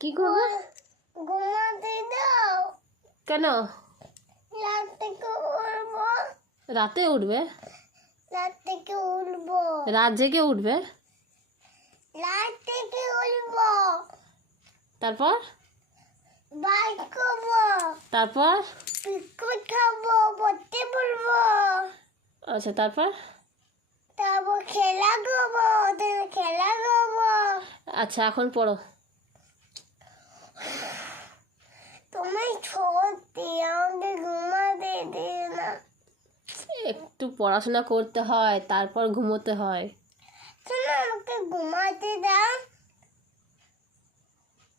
কি করবে? ঘুমাতে দাও। কেন? রাত থেকে উঠবো। রাতে উঠবে? রাত থেকে উঠবো। রাত জেগে উঠবে? রাত থেকে উঠবো। তারপর? বাইক করবো। তারপর? বিস্কুট খাবো, পড়তে বলবো। আচ্ছা, তারপর? তারপর খেলা করবো, খেলা করবো। আচ্ছা, এখন পড়ো। তুমি সত্যি আমাকে ঘুমাতে দিও না। একটু পড়াশোনা করতে হয়, তারপর ঘুমোতে হয়। শোনো, আমাকে ঘুমাতে দাও।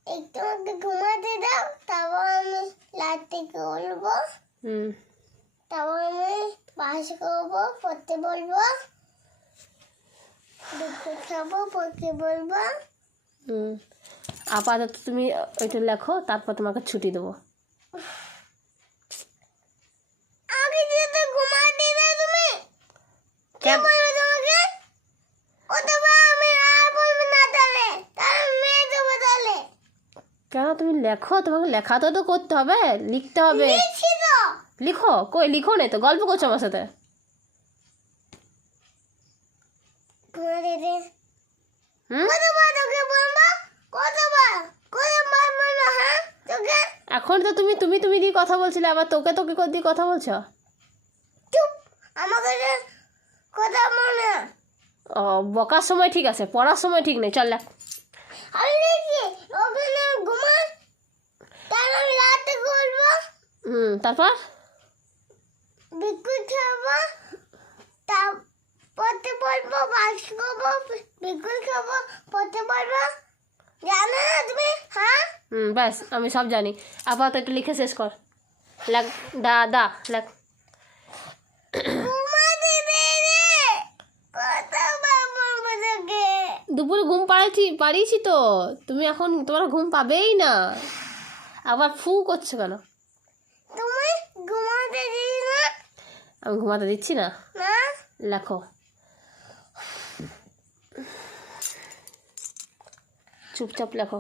একটু আমাকে ঘুমাতে দাও, তারপর আমি রাত থেকে উঠবো। তারপর আমি পাস করবো, পড়তে বলবো। বিস্কুট খাবো, পড়তে বলবো। আপাতত তুমি ওইটা লেখো, তারপর তোমাকে ছুটি দেবো। আগে যেতে ঘুমাতে দাও তুমি। কে বলবে তোমাকে? অথবা আমি আর বলবো না, তাহলে মেয়ে দেবো তাহলে। কেন? তুমি লেখো, তোমাকে লেখাতে তো করতে হবে, লিখতে হবে। লিখছি তো। লিখো। কই লিখো নেই তো, গল্প করছো আমার সাথে। ঘুমাতে দে। কতবার তোকে বলবো? কতবার বলবো, হ্যাঁ তোকে? এখন তো তুমি তুমি তুমি দিয়ে কথা বলছিলে, আবার তোকে তোকে দিয়ে কথা বলছো। চুপ, আমাকে কথা মনে। ও, বকার সময় ঠিক আছে, পড়ার সময় ঠিক নেই। চল লেখ। আমি লিখছি ওখানে ঘুমান, তাহলে আমি রাতে করবো। তারপর? বিস্কুট খাবো, তা পড়তে বলবো, বাস করবো, বিস্কুট খাবো, পড়তে বলবো। জানো না তুমি? হ্যাঁ ব্যাস, আমি সব জানি। আপাতত একটু লিখে শেষ কর। লেখ। দা দা লেখ। ঘুমাতে দে রে। কতবার বলবো তোকে? দুপুরে ঘুম পাড়িয়েছি তো। তুমি এখন তোমার ঘুম পাবেই না। আবার ফু করছো কেন? তুমি ঘুমাতে দিস না। আমি ঘুমাতে দিচ্ছি না। না, লেখো। চুপচাপ লেখো।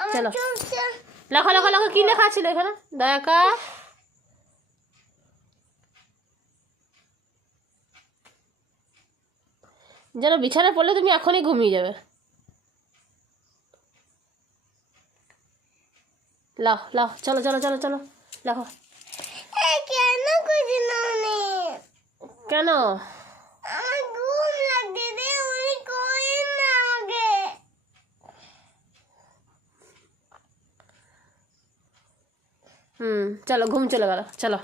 আমার চলো চুপচাপ। লেখো লেখো লেখো। কি লেখা ছিল এখানে? দয়াকার যেন বিছানায় পড়লে তুমি এখনই ঘুমিয়ে যাবে। লাও লাও, চলো চলো চলো চলো লেখো। কেন করছি না উনি? কেন? আমার ঘুম লাগছে রে, উনি করেন না আমাকে। চলো, ঘুম চলে গেল, চলো।